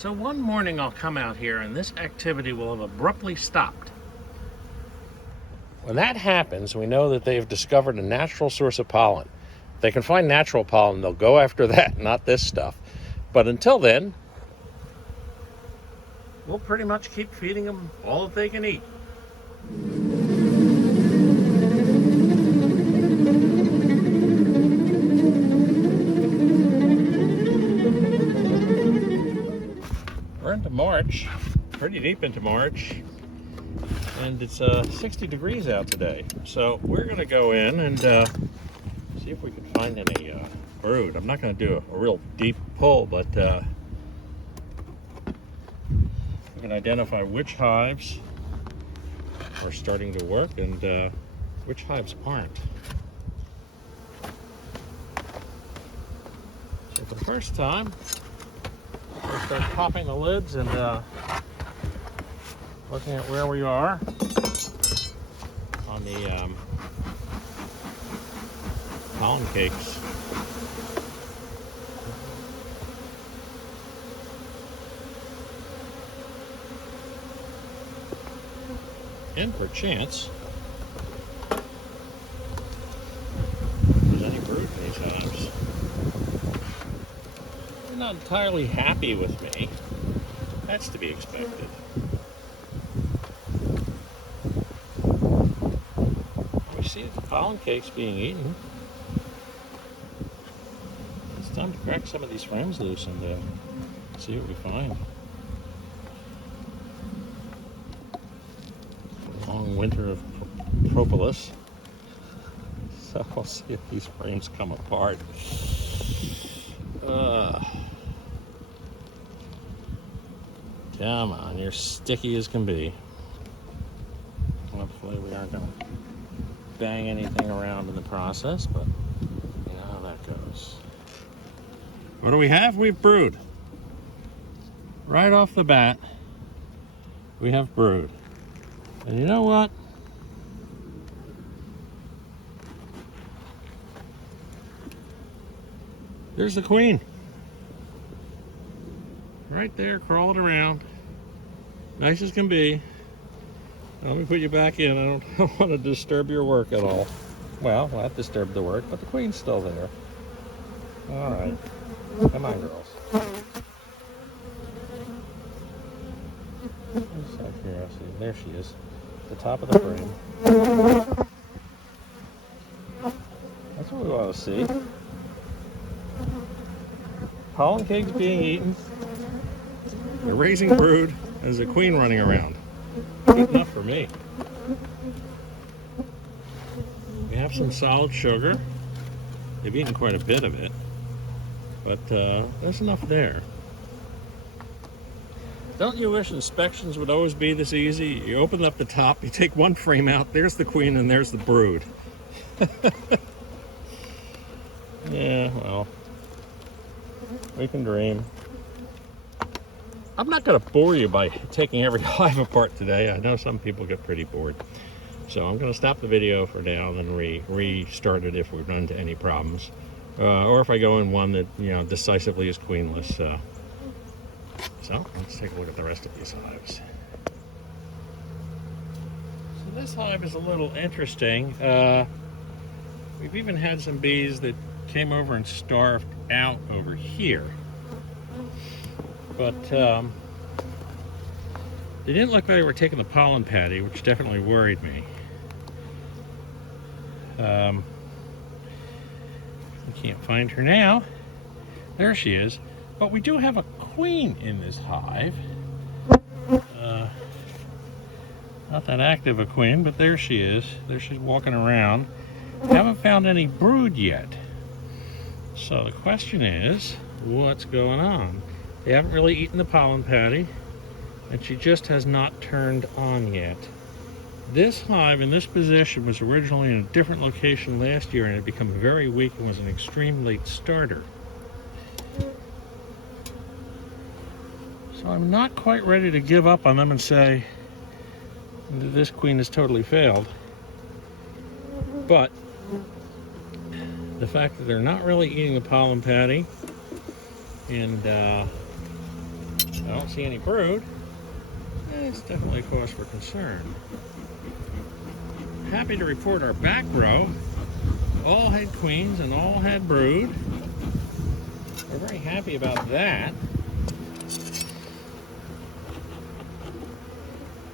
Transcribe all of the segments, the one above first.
So one morning I'll come out here and this activity will have abruptly stopped. When that happens, we know that they've discovered a natural source of pollen. If they can find natural pollen, they'll go after that, not this stuff. But until then, we'll pretty much keep feeding them all that they can eat. We're into March, pretty deep into March, and it's 60 degrees out today. So we're going to go in and see if we can find any brood. I'm not going to do a real deep pull, but we can identify which hives are starting to work and which hives aren't. So for the first time, we'll start popping the lids and looking at where we are on the pollen cakes. And perchance, if there's any brood in these hives. They're not entirely happy with me. That's to be expected. We see the pollen cakes being eaten. It's time to crack some of these frames loose and see what we find. Long winter of propolis. So we'll see if these frames come apart. Come on, you're sticky as can be. Hopefully we aren't going to bang anything around in the process, but you know how that goes. What do we have? We've brood. Right off the bat, we have brood. And you know what? There's the queen. Right there, crawling around. Nice as can be. Let me put you back in. I don't want to disturb your work at all. Well, that disturbed the work, but the queen's still there. All right. Come on, girls. Just out of curiosity. There she is. The top of the frame. That's what we want to see. Pollen cakes being eaten. They're raising brood. There's a queen running around. Good enough for me. We have some solid sugar. They've eaten quite a bit of it, but there's enough there. Don't you wish inspections would always be this easy? You open up the top, you take one frame out, there's the queen and there's the brood. Yeah, well, we can dream. I'm not going to bore you by taking every hive apart today. I know some people get pretty bored. So I'm going to stop the video for now and then restart it if we run into any problems. Or if I go in one that, you know, decisively is queenless. So let's take a look at the rest of these hives. So this hive is a little interesting. We've even had some bees that came over and starved out over here. But they didn't look like they were taking the pollen patty, which definitely worried me. I can't find her now. There she is. But we do have a queen in this hive. Not that active a queen, but there she is. There she's walking around. Haven't found any brood yet. So the question is, what's going on? They haven't really eaten the pollen patty, and she just has not turned on yet. This hive in this position was originally in a different location last year and had become very weak and was an extreme late starter. So I'm not quite ready to give up on them and say this queen has totally failed. But the fact that they're not really eating the pollen patty, and oh, see any brood, it's definitely a cause for concern. Happy to report our back row all had queens and all had brood. We're very happy about that.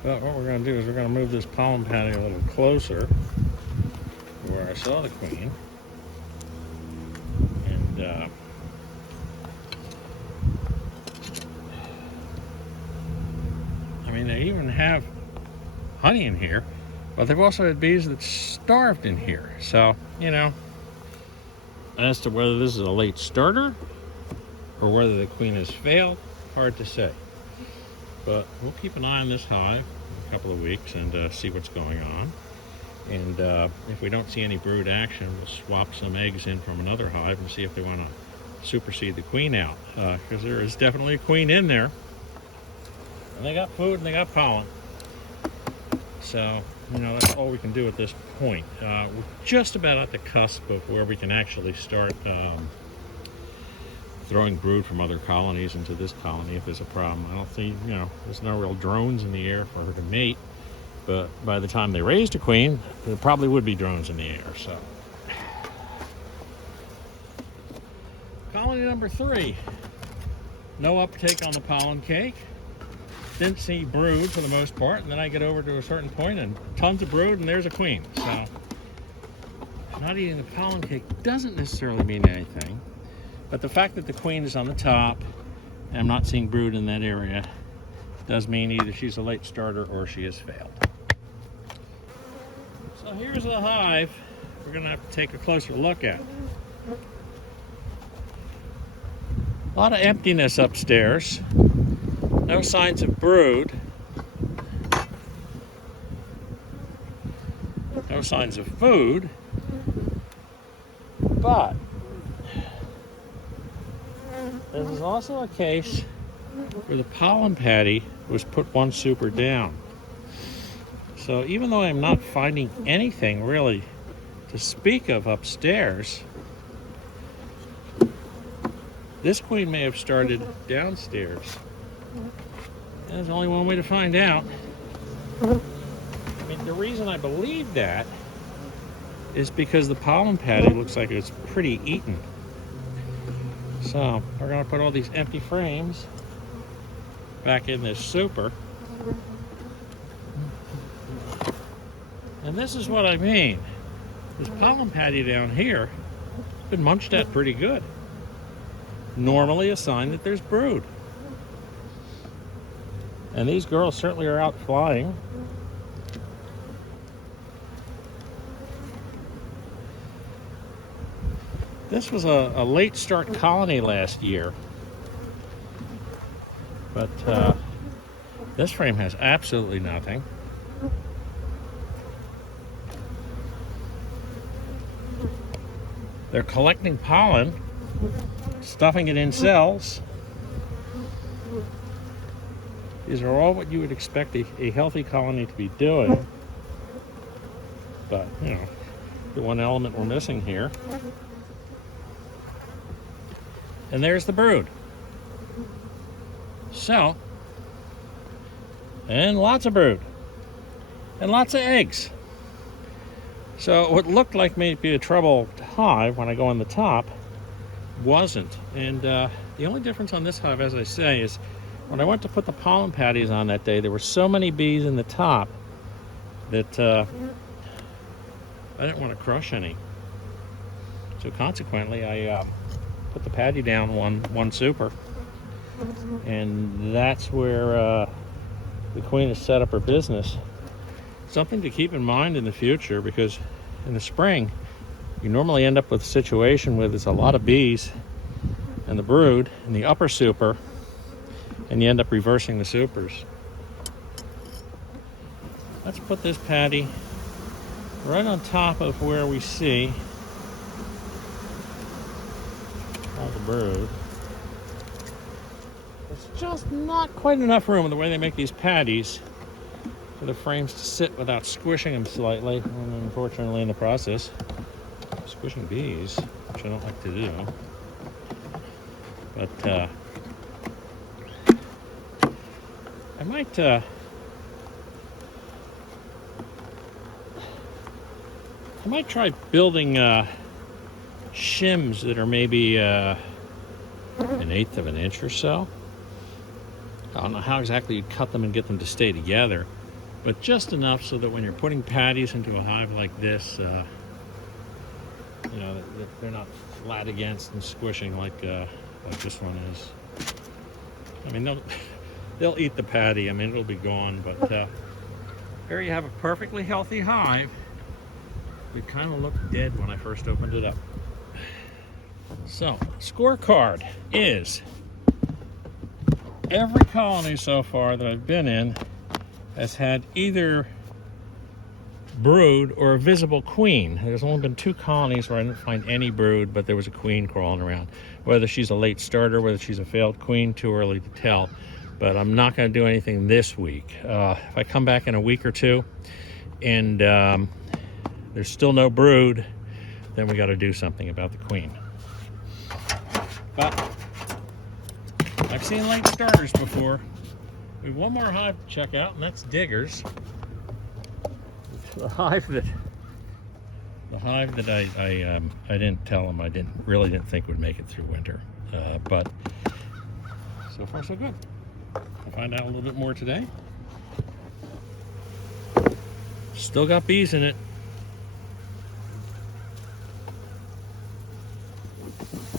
But what we're going to do is we're going to move this pollen patty a little closer to where I saw the queen. And I mean, they even have honey in here, but they've also had bees that starved in here. So, you know, as to whether this is a late starter or whether the queen has failed, hard to say. But we'll keep an eye on this hive in a couple of weeks and see what's going on. And if we don't see any brood action, we'll swap some eggs in from another hive and see if they want to supersede the queen out. Because there is definitely a queen in there. And they got food and they got pollen. So, you know, that's all we can do at this point. We're just about at the cusp of where we can actually start throwing brood from other colonies into this colony if there's a problem. I don't think, you know, there's no real drones in the air for her to mate. But by the time they raised a queen, there probably would be drones in the air. So, colony number 3. No uptake on the pollen cake. Didn't see brood for the most part, and then I get over to a certain point and tons of brood, and there's a queen. So, not eating the pollen cake doesn't necessarily mean anything, but the fact that the queen is on the top and I'm not seeing brood in that area does mean either she's a late starter or she has failed. So here's the hive we're going to have to take a closer look at. A lot of emptiness upstairs. No signs of brood. No signs of food. But this is also a case where the pollen patty was put one super down. So even though I'm not finding anything really to speak of upstairs, this queen may have started downstairs. And there's only one way to find out. I mean, the reason I believe that is because the pollen patty looks like it's pretty eaten. So we're going to put all these empty frames back in this super. And this is what I mean. This pollen patty down here has been munched at pretty good. Normally a sign that there's brood. And these girls certainly are out flying. This was a late start colony last year. But this frame has absolutely nothing. They're collecting pollen, stuffing it in cells. These are all what you would expect a healthy colony to be doing. But, you know, the one element we're missing here. And there's the brood. So, and lots of brood. And lots of eggs. So what looked like maybe a troubled hive when I go on the top wasn't. And the only difference on this hive, as I say, is when I went to put the pollen patties on that day, there were so many bees in the top that I didn't want to crush any. So consequently, I put the patty down one super. And that's where the queen has set up her business. Something to keep in mind in the future, because in the spring you normally end up with a situation where there's a lot of bees and the brood in the upper super, and you end up reversing the supers. Let's put this patty right on top of where we see all the brood. There's just not quite enough room in the way they make these patties for the frames to sit without squishing them slightly, and unfortunately in the process squishing bees, which I don't like to do. But I might try building shims that are maybe 1/8 of an inch or so. I don't know how exactly you'd cut them and get them to stay together, but just enough so that when you're putting patties into a hive like this, you know, they're not flat against and squishing like this one is. I mean, they'll eat the patty. I mean, it'll be gone, but here you have a perfectly healthy hive. It kind of looked dead when I first opened it up. So, scorecard is every colony so far that I've been in has had either brood or a visible queen. There's only been 2 colonies where I didn't find any brood, but there was a queen crawling around. Whether she's a late starter, whether she's a failed queen, too early to tell. But I'm not going to do anything this week. If I come back in a week or two and there's still no brood, then we got to do something about the queen. But I've seen late starters before. We have one more hive to check out, and that's Digger's. The hive that I didn't tell him I really didn't think would make it through winter, but so far so good. I'll find out a little bit more today. Still got bees in it.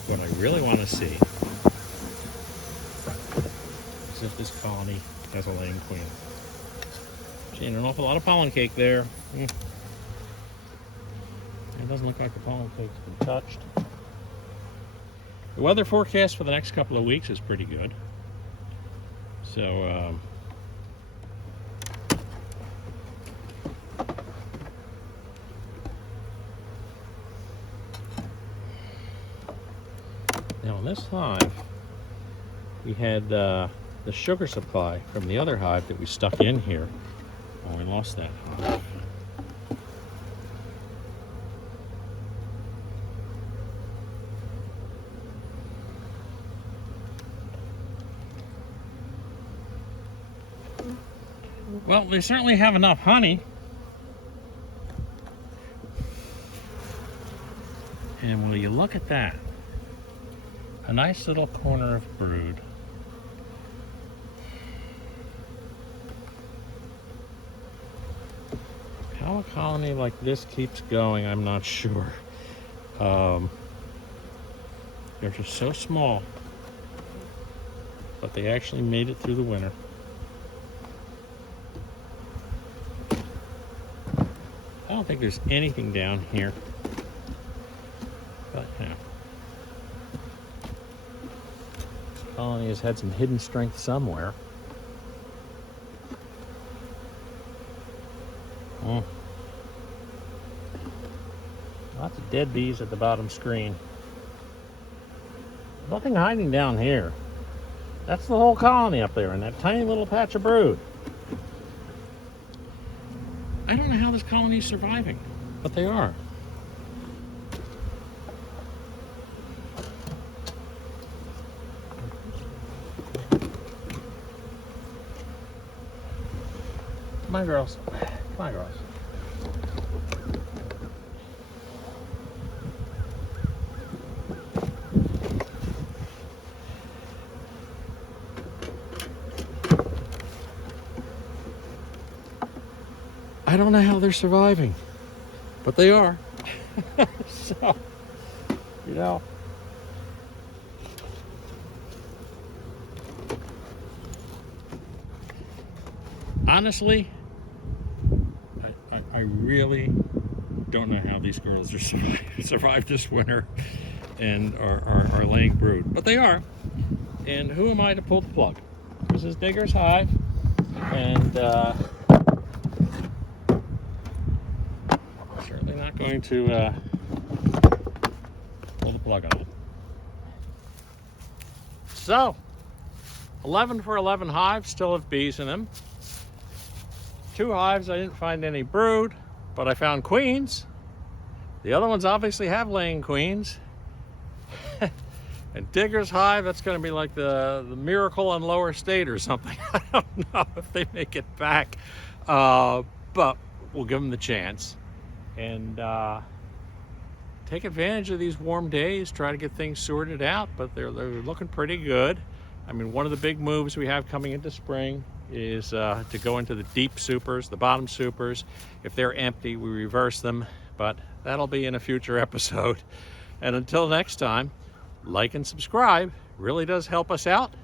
What I really want to see is if this colony has a laying queen. Gee, and an awful lot of pollen cake there. It doesn't look like the pollen cake's been touched. The weather forecast for the next couple of weeks is pretty good. So, now in this hive, we had the sugar supply from the other hive that we stuck in here. Oh, we lost that hive. Well, they certainly have enough honey. And will you look at that? A nice little corner of brood. How a colony like this keeps going, I'm not sure. They're just so small, but they actually made it through the winter. I don't think there's anything down here, but yeah. This colony has had some hidden strength somewhere. Lots of dead bees at the bottom screen. Nothing hiding down here. That's the whole colony up there in that tiny little patch of brood. I don't know how this colony is surviving, but they are. Come on, girls. Come on, girls. I don't know how they're surviving, but they are. So, you know. Honestly, I really don't know how these girls are survived this winter and are laying brood, but they are. And who am I to pull the plug? This is Digger's hive, and certainly not going to pull the plug on it. So, 11 for 11 hives, still have bees in them. 2 hives, I didn't find any brood, but I found queens. The other ones obviously have laying queens. And Digger's hive, that's going to be like the miracle on Lower State or something. I don't know if they make it back, but we'll give them the chance and take advantage of these warm days. Try to get things sorted out, but they're looking pretty good. I mean, one of the big moves we have coming into spring is to go into the deep supers, the bottom supers. If they're empty, we reverse them, but that'll be in a future episode. And until next time, like and subscribe. Really does help us out.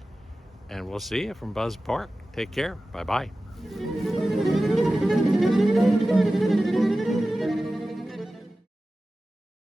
And we'll see you from Buzz Park. Take care. Bye-bye.